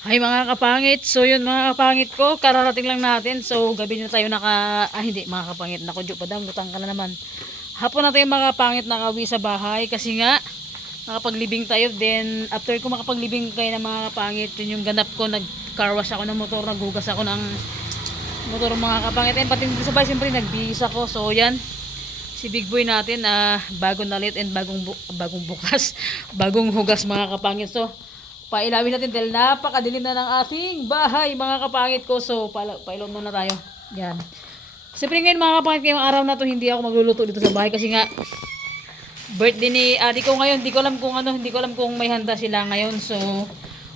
Hi mga kapangit. So yun mga kapangit ko, kararating lang natin. So gabi na tayo hindi mga kapangit. Naku, padam, lutang ka na naman. Hapon na tayo mga kapangit nakauwi sa bahay kasi nga nakapaglibing tayo. Then after ko makapaglibing kayo ng mga kapangit, yun yung ganap ko, nag-car wash ako ng motor, naghugas ako ng motor mga kapangit. And pati dito sa bahay, siyempre nagbihis ako. So yan, si big boy natin, bagong nalit and bagong bukas, bagong hugas mga kapangit. So pailawin natin dahil napakadilim na ng ating bahay mga kapangit ko. So pailom muna tayo. Yan. Siyempre ngayon mga kapangit, ngayong araw na to hindi ako magluluto dito sa bahay kasi nga birthday ni ate ko ngayon. Hindi ko alam kung may handa sila ngayon. So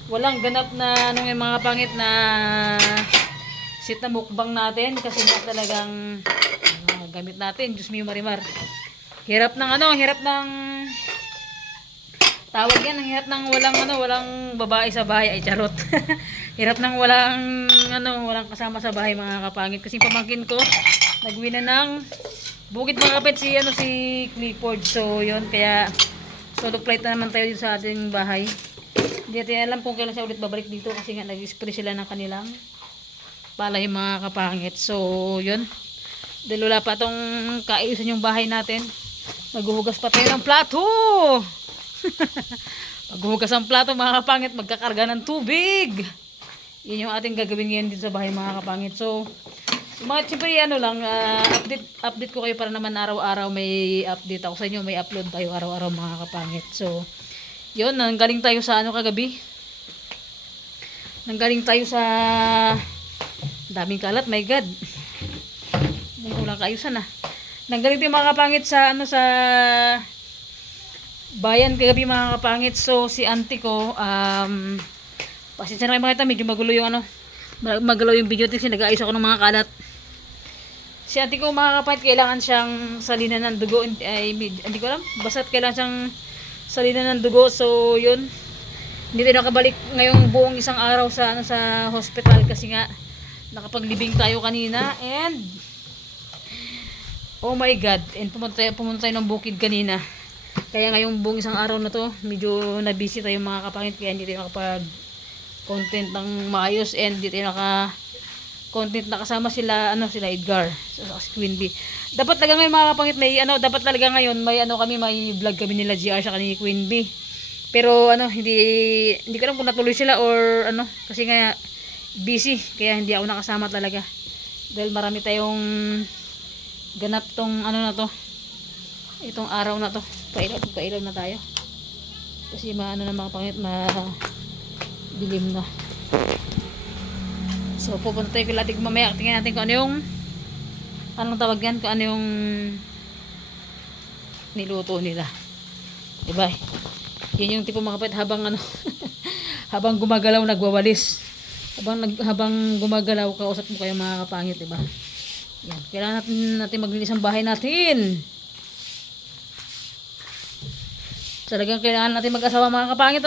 walang ganap na yung mga kapangit na sit na mukbang natin kasi nga talagang gamit natin. Diyos mio marimar. Hirap ng tawag yan, ang hirap ng walang babae sa bahay, ay charot. Hirap ng walang kasama sa bahay mga kapangit. Kasi pamangkin ko, nagwi na ng bukid mga kapit si Clifford. So yun, kaya solo flight na naman tayo dito sa ating bahay. Hindi natin alam kung kailan siya ulit babalik dito kasi nga nag-spray sila ng kanilang palay mga kapangit. So yun, dahil wala pa itong kaayusan yung bahay natin, maghuhugas pa tayo ng plato. Paghuhugas ang plato mga kapangit, magkakarga ng tubig. Yun yung ating gagawin ngayon dito sa bahay mga kapangit. So siyempre update ko kayo para naman araw-araw may update ako sa inyo, may upload tayo araw-araw mga kapangit. So yun, nanggaling tayo sa kagabi. Nanggaling tayo sa daming kalat, my god. Walang kaayusan Nanggaling tayo mga kapangit sa sa bayan kagabi mga kapangit. So si auntie ko, pasensya na kayo makita, medyo magulo yung magalaw yung video kasi nag-aayos ako ng mga kalat. Si auntie ko mga kapangit, kailangan siyang salinan ng dugo, hindi ko alam, basta kailangan siyang salinan ng dugo. So yun, hindi tayo nakabalik ngayong buong isang araw sa sa hospital kasi nga nakapaglibing tayo kanina. And oh my god, and pumunta tayo ng bukid kanina. Kaya ngayong buong isang araw na to, medyo na-busy tayo mga kapangit, kaya hindi tayo nakapag-content ng maayos and hindi tayo naka-content na kasama sila Edgar, si Queen Bee. Dapat talaga ngayon mga kapangit, may vlog kami nila GR sa ni Queen Bee. Pero hindi ko alam kung natuloy sila or kasi nga busy, kaya hindi ako nakasama talaga. Dahil marami tayong ganap tong itong araw na to. Pailaw na tayo kasi na mga pangit, dilim na. So pupunta tayo kila Tig mamaya, tingnan natin kung anong tawag yan, kung yung niluto nila, diba? Yun yung tipo mga kapit, habang habang gumagalaw nagwawalis, habang gumagalaw kausap mo kayo mga kapangit, diba? Yan, kailangan natin maglinis ang bahay natin. Talagang kailangan natin mag-asawa mga kapangit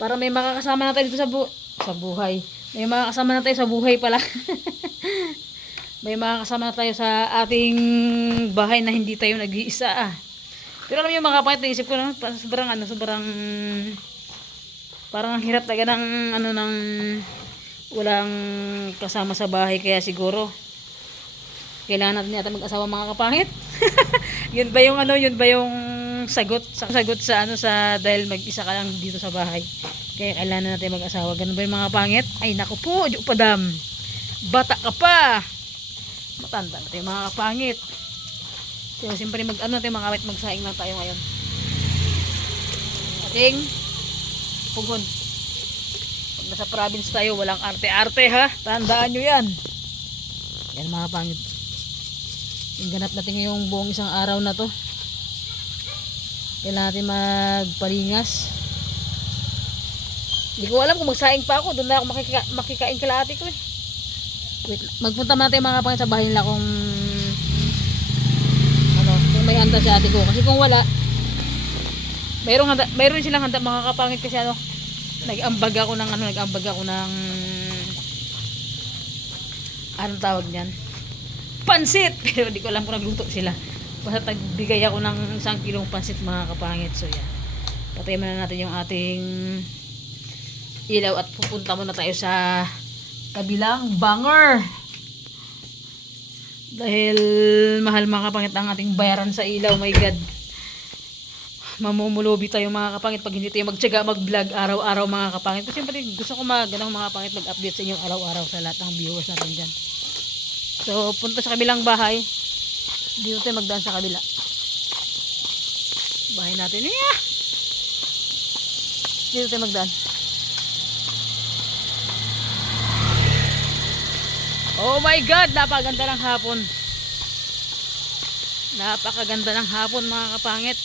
para may makakasama na tayo dito sa buhay. May makakasama na tayo sa buhay pala. May makakasama na tayo sa ating bahay na hindi tayo nag-iisa Pero alam niyo mga kapangit, naisip ko sobrang parang ang hirap talaga ng walang kasama sa bahay, kaya siguro kailangan natin yata mag-asawa mga kapangit. Yun ba yung sagot sa dahil mag-isa ka lang dito sa bahay, kaya kailangan natin mag-asawa? Ganun ba yung mga pangit? Ay naku po, padam, bata ka pa, matanda natin mga kapangit. So siyempre natin mga kapit, magsaing lang tayo ngayon. Ating pugon, pag nasa province tayo, walang arte-arte tandaan nyo yan mga pangit. Yung ganap natin ngayong buong isang araw na to, kailangan natin magpalingas. Hindi ko alam kung magsaing pa ako, doon na ako makikain kila ate ko Wait, magpunta muna tayo mga kapangit sa bahay nila kung may handa si ate ko, kasi kung wala, mayroon silang handa mga kapangit, kasi nag-ambag ako ng anong tawag niyan, pansit. Pero hindi ko alam kung nagluto sila, basta nagbigay ako ng 1 kilong pansit mga kapangit. So yan, patayin muna natin yung ating ilaw at pupunta muna tayo sa kabilang banger. Dahil mahal mga kapangit ang ating bayaran sa ilaw, my God. Mamumulubi tayo mga kapangit pag hindi tayo magtiyaga mag-vlog araw-araw mga kapangit. Kasi siyempre gusto ko mga kapangit mag-update sa inyo araw-araw sa lahat ng viewers natin dyan. So punta sa kabilang bahay. Dito tayo magdaan sa kabila. Bahay natin. Yeah! Dito tayo magdaan. Oh my God! Napakaganda ng hapon. Napakaganda ng hapon mga kapangit.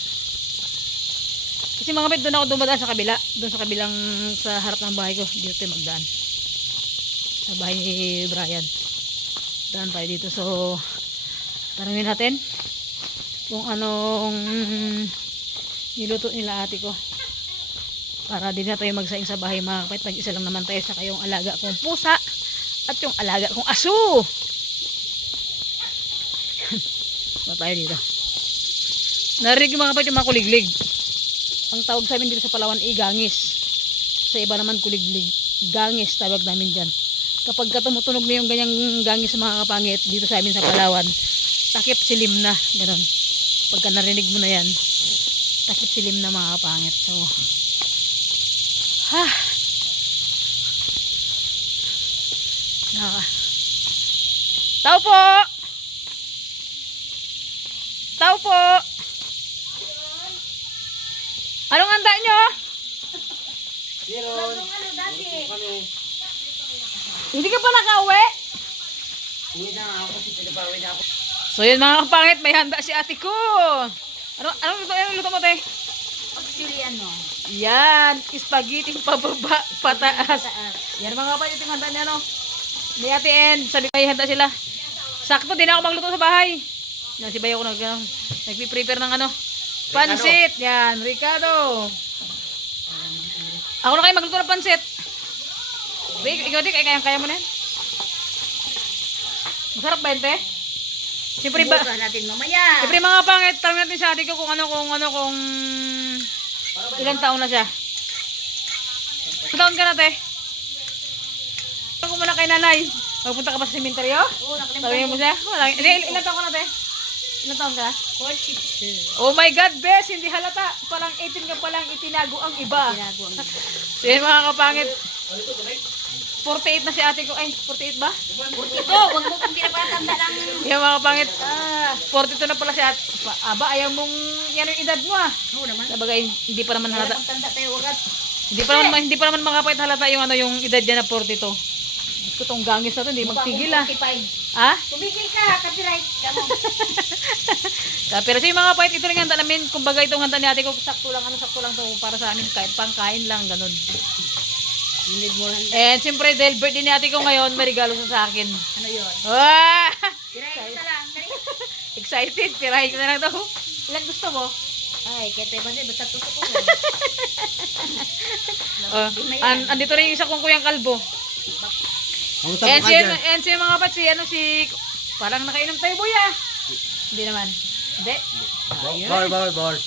Kasi mga kapit, doon ako dumadaan sa kabila. Doon sa kabilang sa harap ng bahay ko. Dito tayo magdaan. Sa bahay ni Brian. Daan tayo dito. So, tanungin natin kung anong niluto nila ate ko. Para din na tayo magsaing sa bahay mga kapit. Mag-isa lang naman tayo sa kayong alaga kong pusa. At yung alaga kong aso. Ba tayo dito. Narinig yung mga kapatid yung mga kuliglig. Ang tawag sa amin dito sa Palawan ay gangis. Sa iba naman kuliglig. Gangis tawag namin dyan. Kapag tumutunog na yung ganyang gangis sa mga kapangit dito sa amin sa Palawan, takip silim na. Ganon. Pagka narinig mo na yan, takip silim na mga kapangit. So, Tao po! Tao po! Anong handa nyo? Hindi ka pa nakauwi? Uwi na nga ako kasi pinabawi na ako. So yun mga kapangit, may handa si ate ko. Anong luto mo te? Actually, Yan, spaghetti pababa, pataas. Yan mga kapangit, yung handa niya no. Ni ate En, sabi ko may handa sila. Sakto, din ako magluto sa bahay. Yan, si Bayo ko nagpi-prepare ng pansit. Yan, Ricardo. Ako na kayo magluto ng pansit. Ikaw di, kaya mo na yan. Masarap ba yun, te? Siyempre ba? Subukan natin mamaya. Siyempre mga pangit, tanong natin sa ate ko kung ilang taon na siya. Ilang taon ka na, te? Kung muna kay nanay, magpunta ka pa sa sementeryo? Oo, nakalimutan Sabihin mo siya? Ilang taon ka na, te? Ilang taon ka? 42. Oh my God, bes! Hindi halata. Parang 18 ka palang itinago ang iba. Ginagawa ang iba. So yun mga kapangit. 48 na si ate ko. Ay, 48 ba? 42, wag mo kong pinapatanda ng... Yan mga kapangit. 42 na pala si ate. Aba, ayaw mong yan yung edad mo ah. Oo naman. Sabagay, hindi pa naman Kaya halata. pagtanda tayo agad. Hindi pa naman mga kapangit halata yung yung edad niya na 42. Gusto tong gangis na to, hindi magtigil ah. 45. Ha? Tumigil ka, copyright. Kamo. Pero sa mga kapangit, ito rin handa namin. Kumbaga itong handa ni ate ko, sakto lang to para sa amin. Kahit pangkain lang, ganun. You need more handa. And siyempre, dahil birthday ni ate ko ngayon, may regalo siya sa akin. Ano yun? Wow! Tirahin ka lang. Excited, tirahin ko na lang ito. Ilan gusto mo? Ay, kaya tayo ba din? Basta tutok ko. Andito rin yung isa kong kuyang kalbo. Ang And si mga kapatid, si parang nakainom tayo buya. Hindi naman. Hindi. Ball.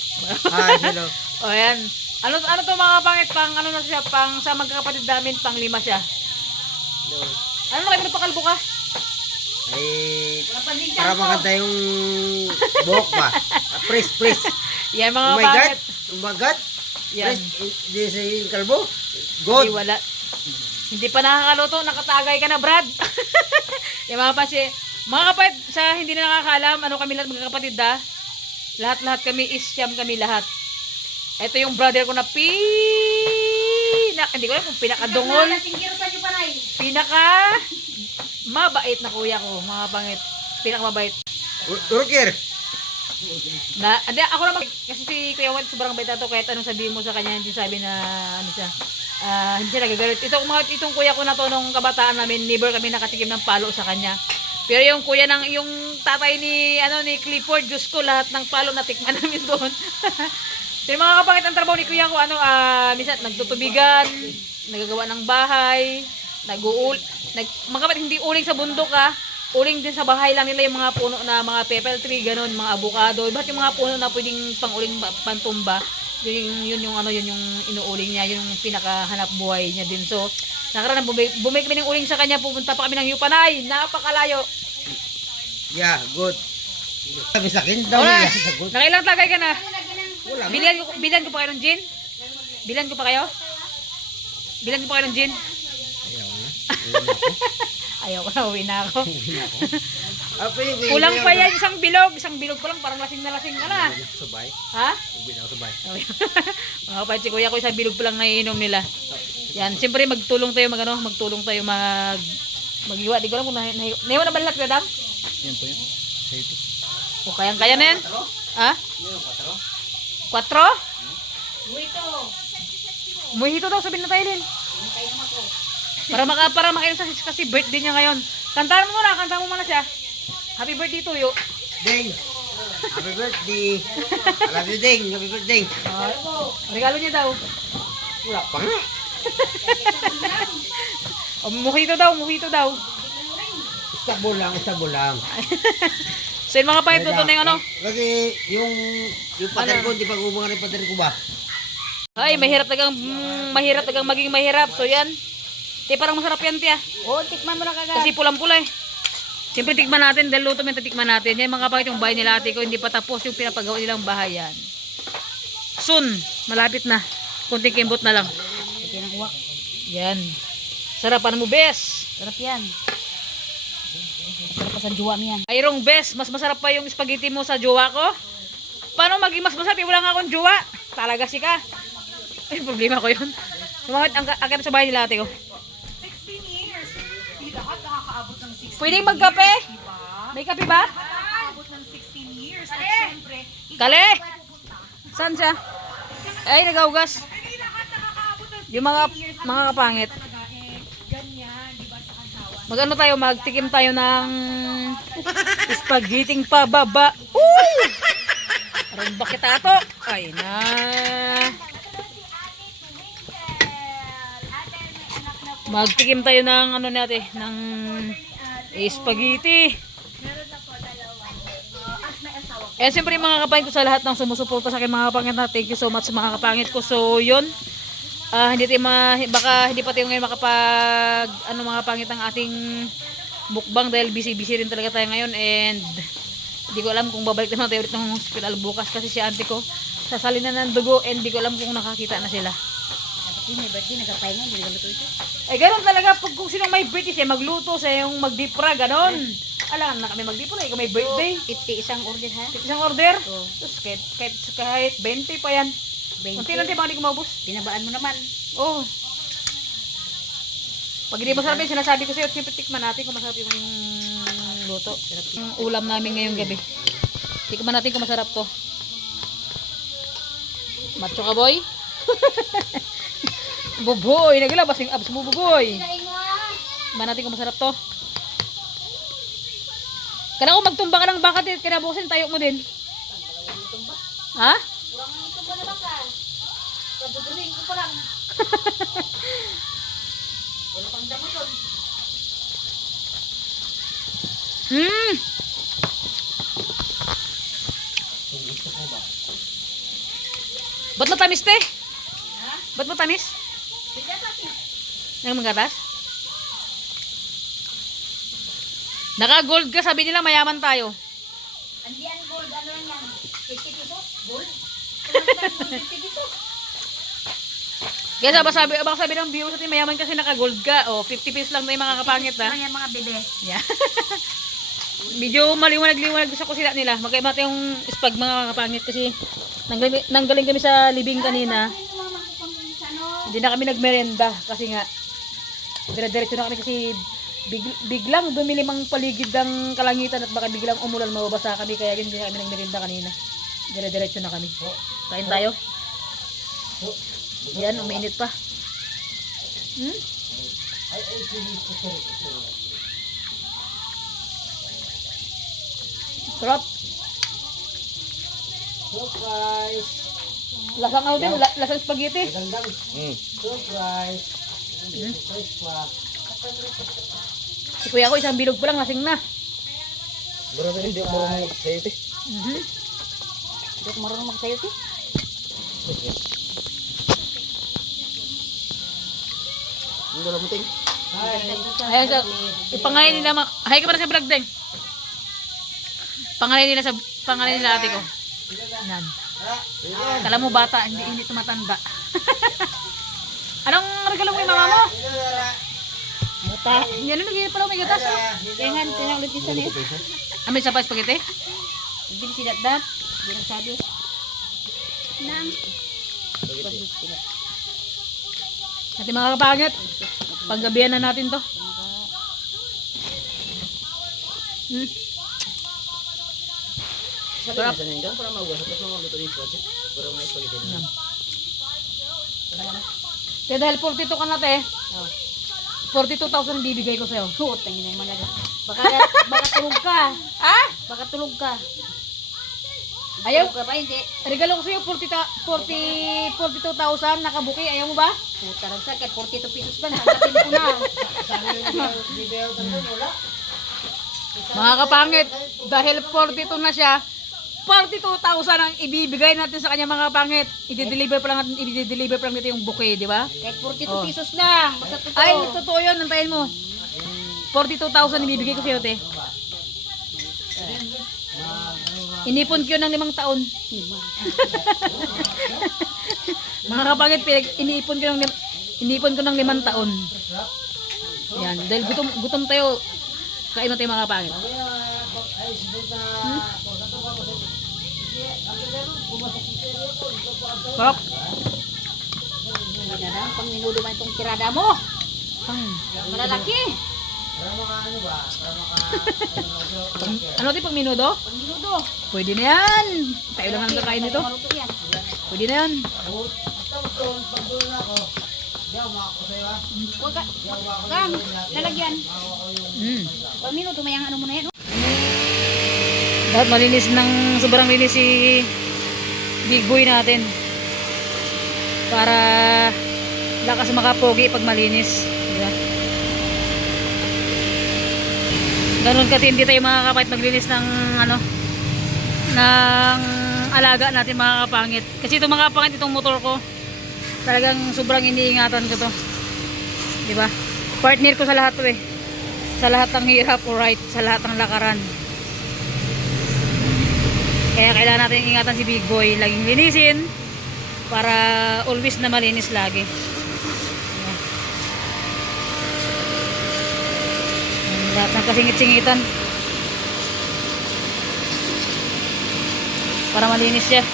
Hi, hello. O yan. Ano to mga pangit, na siya, sa magkakapatid namin, pang 5 siya. Hello. Ano na kayo nagpakalbo ka? Ay, Walang pansin dyan para po. maganda yung buhok ba? Press. Yan mga Oh my God. pangit. Oh my God. Yan. Press. Di sa yung kalbo. Hindi God. wala. Hindi pa nakakaluto, nakatagay ka na, Brad. Yung mga kapatid, sa hindi na nakakaalam, ano kami lahat magkakapatid ha? Lahat kami is siyam kami lahat. Ito yung brother ko na hindi ko alam kung pinakadungol, Singgiro sa nyo panay. mabait na kuya ko, mga pangit. Pinakamabait. Urkir. Ako naman, kasi si Kuya Juan sobrang bait na to, kahit anong sabihin mo sa kanya, hindi sabi na, hindi siya nagagalit. Itong kuya ko na to, nung kabataan namin, never kami nakatikim ng palo sa kanya. Pero yung kuya yung tatay ni Clifford, Diyos ko, lahat ng palo natikman namin doon. Pero mga kapangit ang trabaho ni kuya ko, minsan nagtutubigan, nagagawa ng bahay, mga kapatid, hindi uling sa bundok uling din sa bahay lang nila yung mga puno na mga pepper tree, ganun, mga avocado, iba't yung mga puno na pwedeng panguling pantumba, Yun yung ano, yun yung inuuling niya, yun yung pinakahanap buhay niya din. So, nakaraan bumalik kami ng uling sa kanya, pupunta pa kami ng Yupanay, napakalayo. Yeah, good. Sabi sa akin, daw Wala. niya. Good. Nakailang tagay ka na? Wala. Bilan ko pa kayo ng gin? Bilan ko pa kayo? Bilan ko pa kayo ng gin? Ayaw na. Ayaw ko na, uwi na ako. Pwede. Kulang pa yan, isang bilog pa lang, parang lasing na lasing ka na. Sabay. Ha? Ubi na ako sabay. Mga kapatid, si kuya ko isang bilog pa lang naiinom nila. Yan, siyempre magtulong tayo magiwa. Di ko alam kung naiwan na ba lahat, Kuya Dam? Yan po yan. Safety. O kayang-kaya na yan? Ha? 4? Mojito daw, sabihin na tayo din. Para makainom sa kasi birthday niya ngayon. Kantahan mo muna siya. Happy birthday to you. Ding. Happy birthday. I love you, Ding. Happy birthday. Regalo niya daw. Wala pa nga. Mojito daw. Istanbul lang. So yun mga pangit, luto na yung ano. Kasi yung pader ko, hindi pa gumawa ng pader ko ba? Ay, mahirap tagang maging mahirap. So yan. Parang masarap yan, tiya. Tikman mo na kagad. Kasi pulang-pula eh. Siyempre tikman natin, dahil luto mo yung tatikman natin. Yan mga kapatid, yung bahay nila ate ko, hindi pa tapos yung pinapagawa nilang bahay yan. Soon, malapit na. Kunting kimbot na lang. Ito ng uwak. Yan. Sarapan mo, bes. Sarap yan. Sarap pa sa juwa mo yan. Ayrong bes, mas masarap pa yung spaghetti mo sa jowa ko. Paano maging mas masarap? Wala nga akong jowa. Talaga si ka. Ay, problema ko yun. Sumamit ang akit sa bahay nila ate ko. 16 years. Hindi lahat nakakaabot ng 16 Pwedeng magkape? May kape ba? nakakaabot ng 16 years. At syempre, Kale! Saan siya? Ay, nagaugas. hindi lahat nakakaabot ng 16 Yung mga kapangit. talaga. Ganyan, di ba, sa kansawan. Mag-ano tayo, magtikim tayo ng spaghetti pababa. Uy! Aron ba kita ato? Ay na. Magtikim tayo ng ano natin, ng spaghetti. Eh, siyempre yung mga kapangit ko sa lahat ng sumusuporta sa akin mga kapangit na, thank you so much mga kapangit ko. So, yun. Baka hindi pa tayo ngayon makapag mga pangit ang ating mukbang dahil busy rin talaga tayo ngayon, and hindi ko alam kung babalik naman tayo ulit ng hospital bukas kasi si auntie ko sasalin na ng dugo, and hindi ko alam kung nakakita na sila. Dapat yun, may birthday, nagkapahinga, hindi nagaluto ito. Eh ganun talaga, pag kung sinong may birthday siya magluto, siya yung magdipra, ganon. Alam na kami magdipra, ikaw may birthday. Isang order ha? Isang order. Oo. Tapos kahit 20 pa yan. 20. Unti-unti baka hindi ko maubos. Pinabaan mo naman. Oh. Pag hindi masarap yun, sinasabi ko sa'yo, siyempre tikman natin kung masarap yung luto. Yung ulam namin ngayong gabi. Tikman natin kung masarap to. Macho ka, boy? Buboy, naglabas yung abs mo, buboy. Tikman natin kung masarap to. Kaya kung magtumba ka ng bakat, kinabukasin tayo mo din. Ha? Pabudurin ko pa lang. Wala pang damo yun. Ba't matamis, te? Ba't matamis? Nang magatas? Naka-gold ka, sabi nila mayaman tayo. Hindi yan gold, ano lang yan? 50 pesos? Gold? 50 pesos? Kaya baka sabi ng viewers natin mayaman kasi naka-gold ka. O, 50 pesos lang na yung mga kapangit ha. Ano yan mga bebe? Yeah. Medyo maliwanag-liwanag sa kusina nila. Magkaiba yung spag mga kapangit kasi nanggaling kami sa libing kanina. Hindi na kami nagmerenda kasi nga dire-diretso na kami kasi biglang dumilimang paligid ng kalangitan at baka biglang umulan, mababasa kami, kaya hindi na kami nagmerenda kanina. Dire-diretso na kami. Kain tayo. Yan, umiinit pa. Sarap. Surprise! Lasang ano din, lasang spaghetti. Surprise! Surprise pa. Si kuya ko isang bilog pa lang, lasing na. Bro, hindi ako marunong mag-sa'yo, te. Hindi ko marunong magsayo ito. Ang dala mo, ting. Ayan, so, ipangalan nila, hay ka pala sa vlog din. Pangalan nila ate ko. Nan. Kala mo bata, hindi tumatanda. Anong regalo mo kay mama mo? Bata. Yan lagi pala may gatas. Oh. Kaya ulit isa niya. Amin sa pa spaghetti? Hindi si dat-dat. Hindi na sabi. Nang. At mga kapangit, panggabihan na natin to. Sarap. Para mauwas. Tapos mga luto ng project. Para may spaghetti na. Kaya dahil 42 ka na te, 42,000 bibigay ko sa'yo. Putang ina yung malaga. Baka tulog ka. Ah? Baka tulog ka. Ayaw. Tulog ka ba? Hindi. Regalo ko sa'yo 42,000 nakabuki. Ayaw mo ba? Puta rin sa kahit 42 pesos ba? Nakagapin ko na. Mga kapangit, dahil 42 na siya, 42,000 ang ibibigay natin sa kanya mga kapangit. I-deliver pa lang dito yung bouquet, di ba? Kahit 42 Oh. pesos lang. Basta totoo. Ay, totoo yun. Nantayin mo. 42,000 ibibigay ko sa'yo, te. Inipon ko yun ng 5 taon. Mga kapangit, inipon ko ng 5 taon. Yan. Dahil gutom tayo. Kain mo tayo mga kapangit. Sarap. Dadang, pang minudo man itong tirada mo. Malalaki. Ano tayo pag minudo? Pang minudo. Pwede na yan. Tayo lang ang kakain nito. Maluto yan. Pwede na yan. Huwag ka. Kang, lalagyan. Mm. Pang minudo, may ang ano mo na yan. Dapat malinis ng sobrang linis si Big Boy natin. Para lakas makapogi pag malinis. Diba? Ganun kasi hindi tayo makakapait maglinis ng ng alaga natin mga kapangit. Kasi itong mga kapangit, itong motor ko, talagang sobrang iniingatan ko to. Diba? Partner ko sa lahat to eh. Sa lahat ng hirap o right, sa lahat ng lakaran. Kaya kailangan natin ingatan si Big Boy, laging linisin para always na malinis lagi. Ayan. Lahat ng kasingit-singitan para malinis siya.